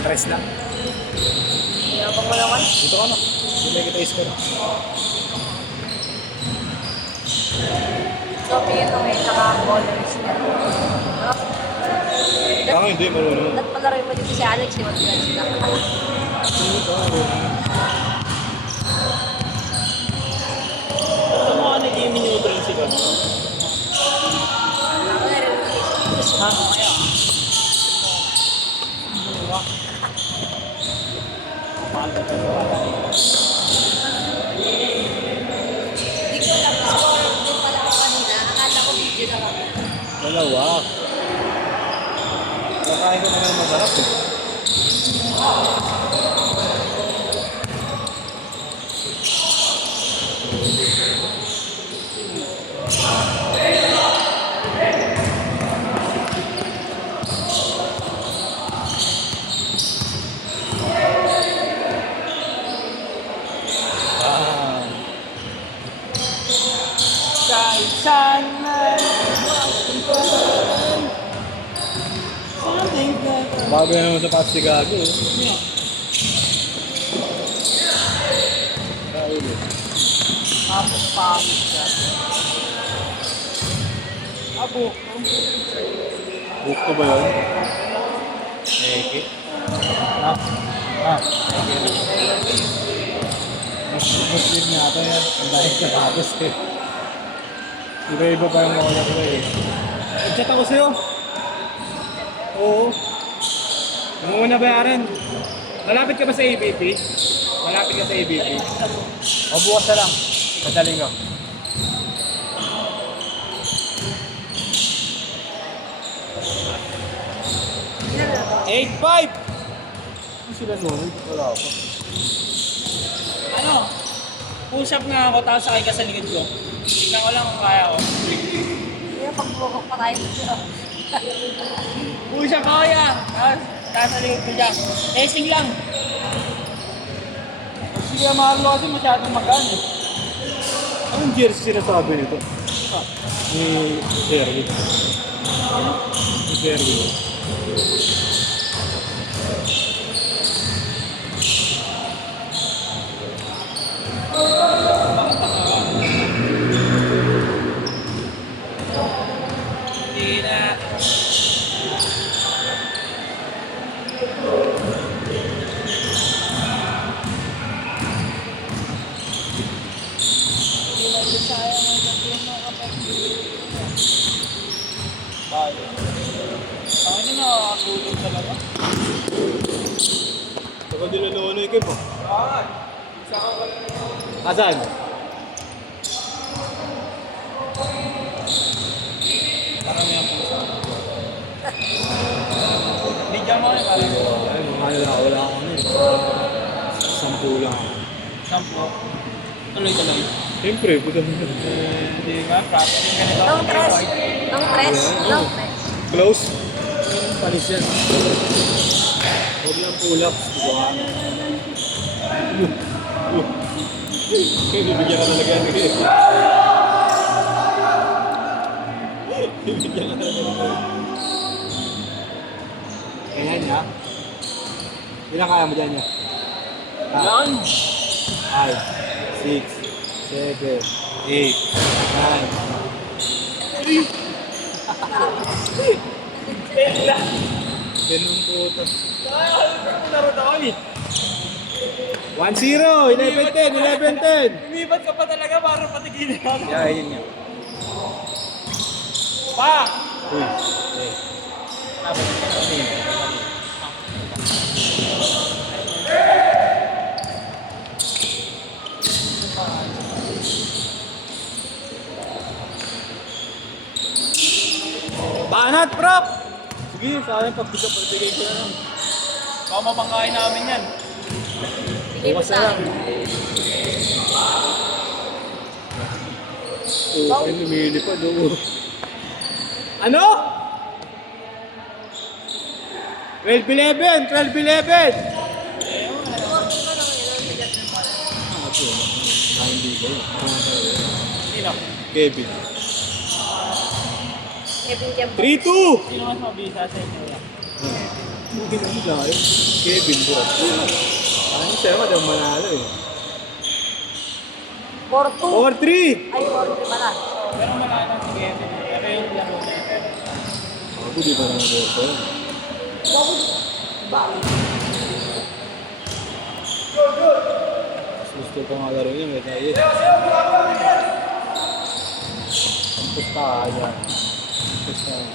Tres lang. Yabang mo naman. Dito ka na. Hindi may kita score. Sabi ito ngayon, saka ballers na. Baka hindi, marunong. Dapat pala rin mo dito si Alex, yung mag-guys sila. Sa mga nag-gaming neutral si God. Ha? Hindi ko alam, score din pala ako kanina. Akala ko video na kami. Dalawa. Kakain ko naman masarap eh. Bago na naman sa Pats si Gago eh. Kaulo. Pangit siya. Abo. Book ko ba yun? Eke. Ah. Ah. Muslim nga ito yan. Ang dahil sa tapos eh. Iba-iba pa yung mga ko eh. Nag-chat ako sa'yo. Oo. Nanguna bayaran. Malapit ka ba sa ABP? Malapit ka sa ABP? O bukas na lang. Madaling ko. 8-5! Ano sila noon? Wala ako. Ano? Push up nga ako, tapos sakay ka sa likod ko. Tignan ko lang kung kaya ko. Kaya pagbukok pa tayo dito. Push up ako yan! Tapos sa likod ko dyan. Testing lang. Sige, Marlo kasi masyadong magaan eh. Anong jersey sinasabi nito? Ni Erwin. Ni Erwin. Hindi na. Ano na nakakatulog talaga? Saka din na naman ikip oh. Asan? Paramihan po sa akin. Bigyan mo kayo pala. Ay, wala ako ano eh. 10 lang ako. Sampo. Tuloy ka lang. Siyempre, puta mo. Hindi nga, practice yung ganito. Long press. Long press. Long press. Close? Panis yan. Huwag lang pull-ups, diba? Bibigyan ka talaga yan. Bibigyan ka talaga yan. Kailan niya? Ilang kaya mo dyan niya? Yan! 5, 6, 7, 8, 9. Ganun po ito. Laro na kami. 1-0! 11-10! 11-10! Lumipat ka pa talaga para patigilin ako. Yeah, yun nga. Pa! Uy. Banat, prop! Sige, sa akin pagbigay ko na lang. Baka mapangkain namin yan. Bukas na lang. Oh, ay lumili pa doon. Ano? 12-11! 12-11! Sino? Kevin. Kevin Kempo. 3-2! Sino mas mabisa sa inyo yan? Hindi lang eh. Kevin bro. Ano siya naman daw manalo eh. 4-2. 4-3! Ay, 4-3 pala. Pero malaki ng sige. Pero yung laro na ito. Ako di ba naman ito? Gusto ko nga laro niya, may tayo. Tampos tayo. Tampos tayo.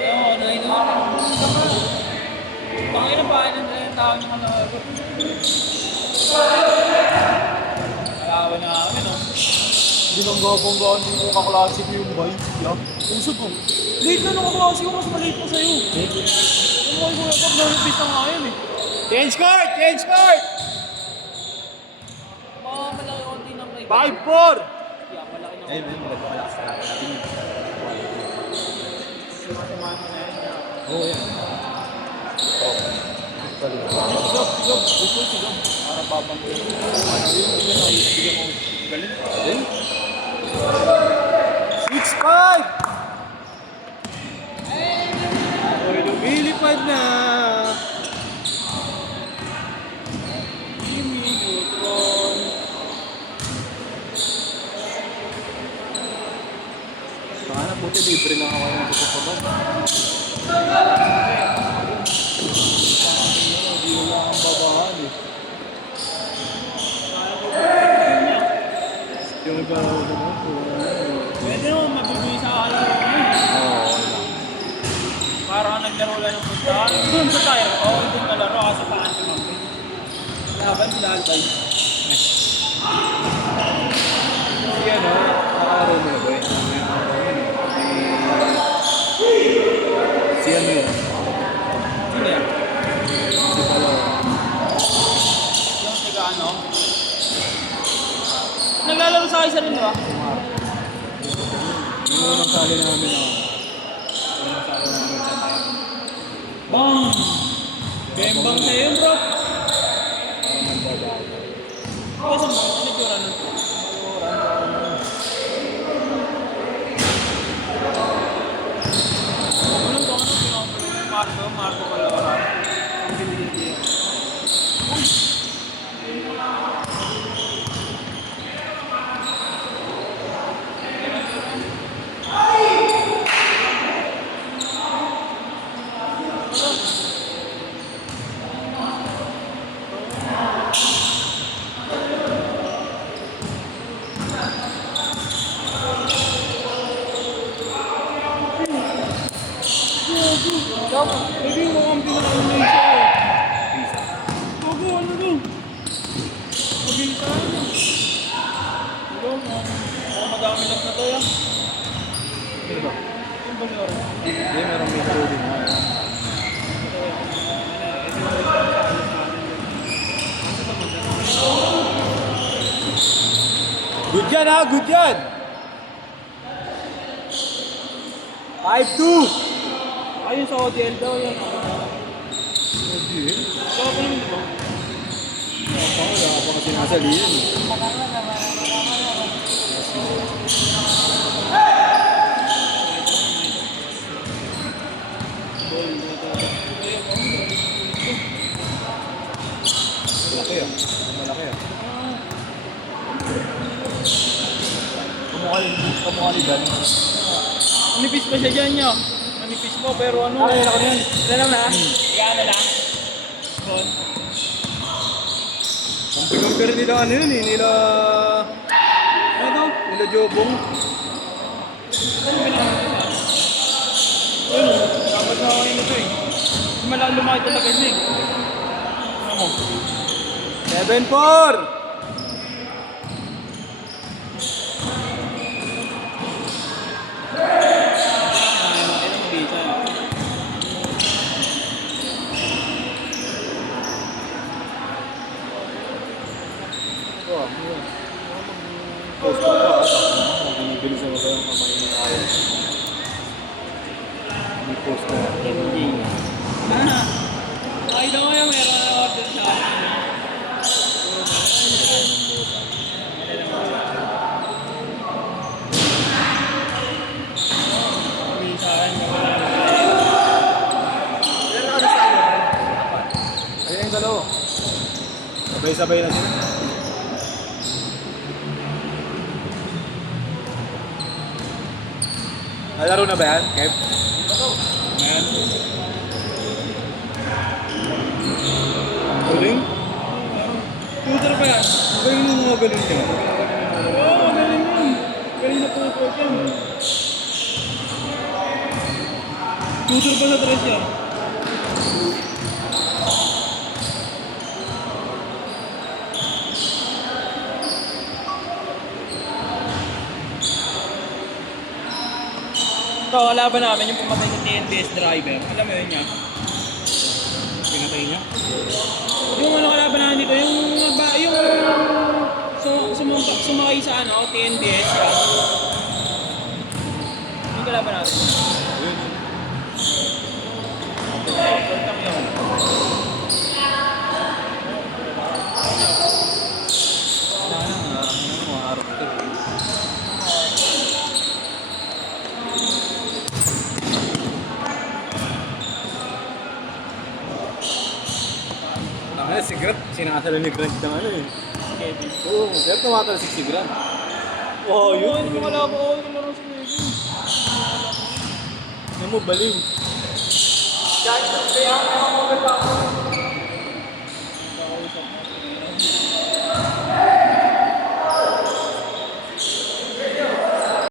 Kaya ano, Pangina ba yung tao niya kalaro? Alawa na kami, no? Hindi lang gabang-gaan yung mga kaklase ko yung bike. Usod mo. Late na nung kaklase ko, mas maliit pa sa'yo. Ano ko yung pag-nolipis na nga yun eh. Change court! Change court! Baka malaki konti ng right. 5-4! Yeah, malaki ng Ayun, ayun, malakas na natin yun. Sumasamahan mo na yan. Oo, yan. Sigap. Para papangin. Ano yun, bigyan mo galing. Then, 6-5! Ay, lumilipad na! Jimmy Neutron. Baka na buti libre lang ako ng tututunan. Hindi wala ang babaan eh. Yung nagkaraw sa mga Pwede naman mabibigay sa akin. Oo, wala. Para naglaro lang ng punta. Doon sa tayo. Oo, doon kalaro kasi paan si Mami. Laban sila Albay. Si ano, nakaraw mo ba eh? Si ano yun? Sino yan? Si Palaw. Yung taga ano? Naglalaro sa akin sa rin, di ba? Yung unang sali namin ako. Unang sali namin sa tayo. Bang! Bembang na yun, bro. Parang magbabago. Kasi mo, ano tura nun? Ano to? Marco pala wala. Ang binigay. Hindi mo ang pinaka-online siya. Bago, ano to? Mabilis tayo na. Hello, madami lang na to yan. Ano ba? Yung balero. Hindi, meron may coding nga. Good yan ha, good yan! 5-2! Ayun sa ODL daw yan. ODL? Ikaw pa naman diba? Wala pa kasi nasa liyan. Malaki ah. Malaki ah. Kamukha ni Dan. Manipis pa siya dyan niya. Manipis mo pero ano? Ay, ako na yan. Alam na? Kaya na lang. Doon. Compare nila ano yun eh, nila... Ano? Nila Jobong. Ano pinaka? Ano? Dapat na ako yun ito eh. Malang lumaki talaga yun eh. Ano mo? 7-4! Post ko pa, binibilis ako yung kamay ng ayaw. Hindi post na. MJ. Ay, daw nga yung meron na order sa akin. Sabi sa akin, wala na. Sabay-sabay na sila. Nalaro na ba yan, Kev? Yan. Galing? Tutor pa yan. Galing mo mga galing ka. Oo, galing yun. Galing na tutor yan. Tutor pa sa dress yan. Ito, kalaban namin yung pumatay ng TNBS driver. Alam mo yun niya? Pinatay niya? Yung ano kalaban namin dito, yung sumakay sa ano, TNBS ka. Yung kalaban natin. Yun. Kontak yun. Ano, si Grant, sinasalo ni Grant ng ano eh. Kevin. Oo, pero tumatalsik si Grant. Oh, Oo, yun. yung mga labo, oo, yung laro sa Kevin. Ano mo, baling.